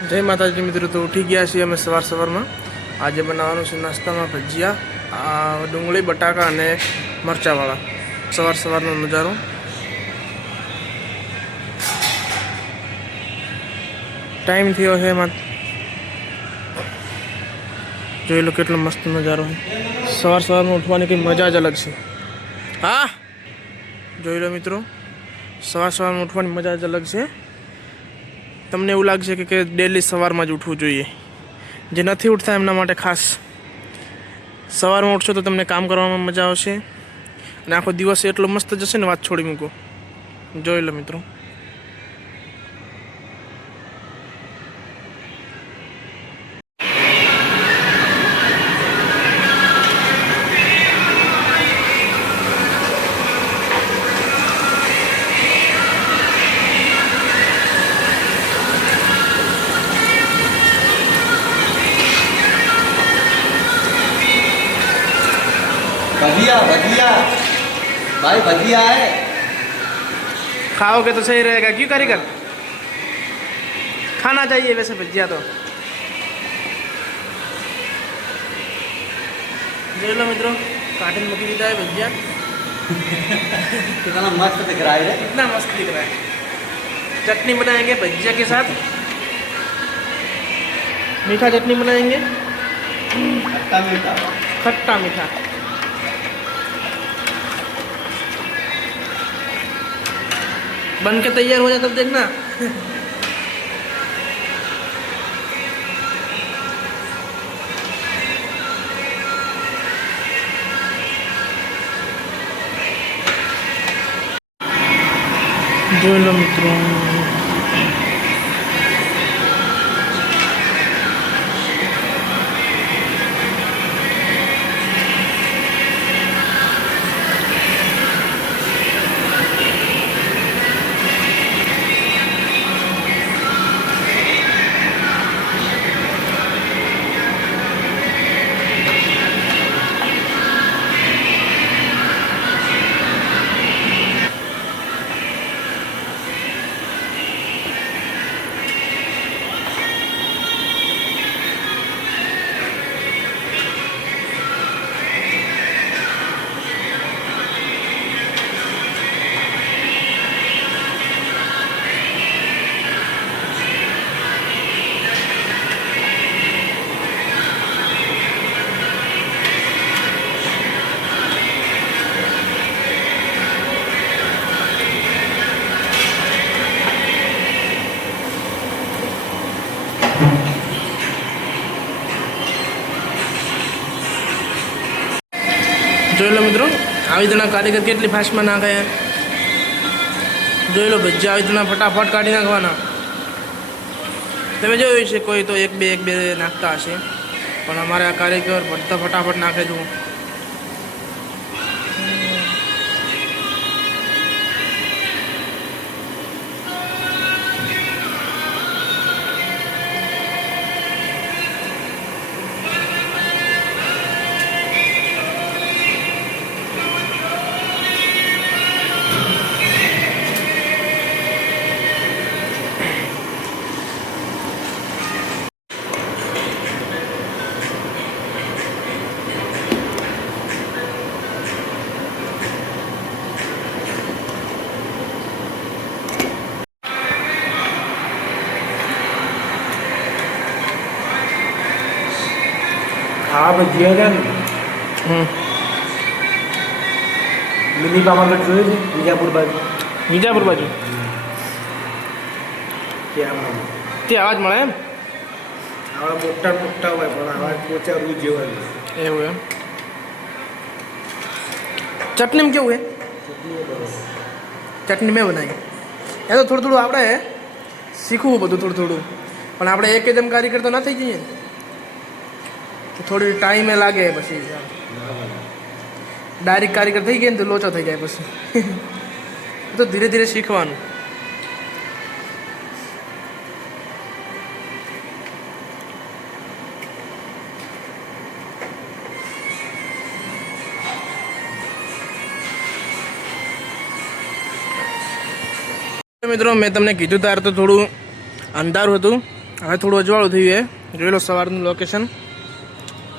जय माताजी मित्रों। तो उठी गया छे अमे सवार में। आज बनाववानुं छे नास्ता में भजिया, डूंगળી बटाका अने मरचावाळा। सवारनो नजारो। टाइम थयो है जोई लो केटलो मस्त नजारो है। सवार में उठवानी कई मजा ज अलग छे। हाँ जोई लो मित्रों, सवार में उठवानी मजा ज अलग छे। तमने एवुं लागशे के डेली सवारमां ज उठवुं जोईए। जे नथी उठता एमना माटे खास सवारमां उठशो तो तमने काम करवामां मजा आवशे अने आखो दिवस एटलो मस्त जशे ने वात छोड़ी मूको। जोई लो मित्रों। भजिया भजिया भाई भजिया है। खाओगे तो सही रहेगा। क्यों कारीगर? खाना चाहिए वैसे भजिया तो। जोई लो मित्रों, काटन मूकी दीधा है भजिया। कितना मस्त दिख रहा है। कितना मस्त दिख रहा है। चटनी बनाएंगे भजिया के साथ। मीठा चटनी बनाएंगे, खट्टा मीठा। खट्टा मीठा। बन के तैयार हो जाए तब देखना। जो लो मित्रों, જોઈ લો મિત્રો, આવી રીતના કારીગર કેટલી ફાસ્ટમાં નાખે. જોઈ લો ભજીયા આવી રીતના ફટાફટ કાઢી નાખવાના. તમે જોયું છે કોઈ તો એક બે નાખતા હશે, પણ અમારે આ કારીગર બધા ફટાફટ નાખે છે. हाँ भजिया है मिनी पापड़ जो है विजापुर बाजू. વિજાપુર બાજુ क्या તે અવાજ મળે એમ? आवा मोटा मोटा हुआ पण आवाज पोचा रूज जेवा એવું એમ. ચટણીમાં કેવું હે? ચટણી મેં બનાવી. એ તો થોડું થોડું આપણે શીખવું બધું થોડું થોડું, પણ આપણે એકદમ કારીગર તો ના થઈ જઈએ ને. થોડી ટાઈમે લાગે. પછી ડાયરેક્ટ કારીગર થઈ ગયા ને તો લોચો થઈ જાય. પછી તો ધીરે ધીરે શીખવાનું. મિત્રો મેં તમને કીધું તાર તો થોડું અંધારું હતું હવે થોડું અજવાળું થયું જોઈ લો સવારનું લોકેશન